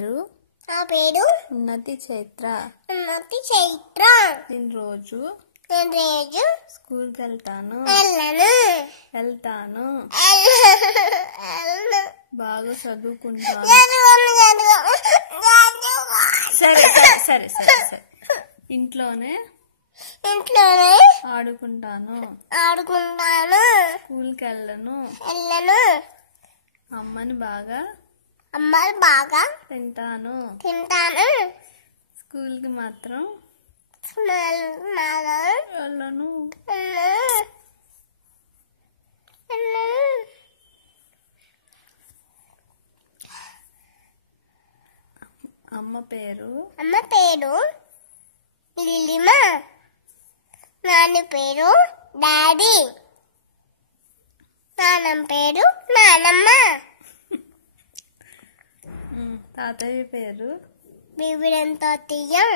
పేరు నా పేరు ఉన్నతి చైత్ర. నేను రోజు స్కూల్కి వెళ్తాను. బాగా చదువుకుంటాను. సరే సరే సరే సరే ఇంట్లోనే ఆడుకుంటాను. స్కూల్కి వెళ్ళను. అమ్మని బాగా తింటాను. స్కూల్కి మాత్రం వెళ్ళను. అమ్మ పేరు లిలిమ. నాన్న పేరు డాడీ. నాన్నమ్మ పేరు నానమ్మ. తాతయ్య పేరు బీబీడంతో తీయం.